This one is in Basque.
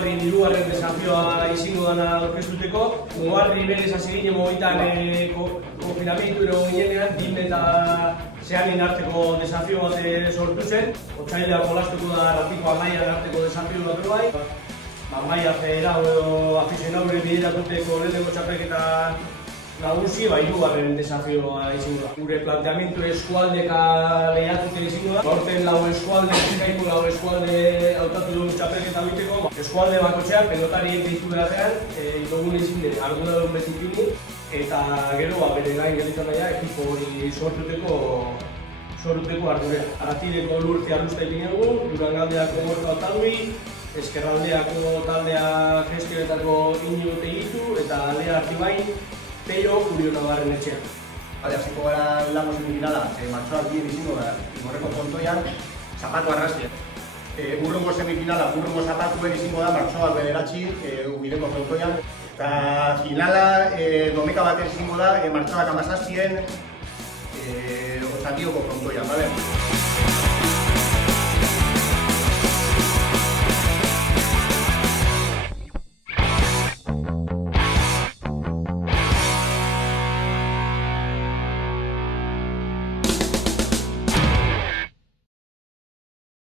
Mugarri hirugarren desafioa izango dana aurkezteko. Mugarri berez hasi ginen mogitan konfinamentu edo ginenean, din eta zehanin arteko desafio bat sortu zen. Otsailean jolastuko da ratiko amaian arteko desafio bat bai. Amaia federa edo afizionabure bideratuteko lehenengo txapelketa nagusi, hirugarren desafioa izango da. Gure planteamendu eskualdeka lehiatuta izango da. Gaurten lau eskualde, zikaiko lau eskualde hautatu dugu txapelketa biteko. Eskualde bakotxean, pelotarien gehitu beharrean, itogun izin den arduradun betipini, eta gero bere gain gelitzen daia ekipo hori sortuteko ardurea. Aratireko lurte arruzta egin egun, Durangaldeako Gorka Otadui, Eskerraldeako taldea Geskioetako Inigo Tegitu, eta aldea Artibain, Peio Julio Navarren etxean. Hasiko gara lango semifinala, martxoak 10 izango da, Igorreko Pontoian, zapatu arrastia. Urrungo semifinala, urrungo zapatuen izango da, martxoak 9 Ubideko Pontoian. Eta finala, domeka batez izango da, martxoak 17 Otxatioko Pontoian, bale?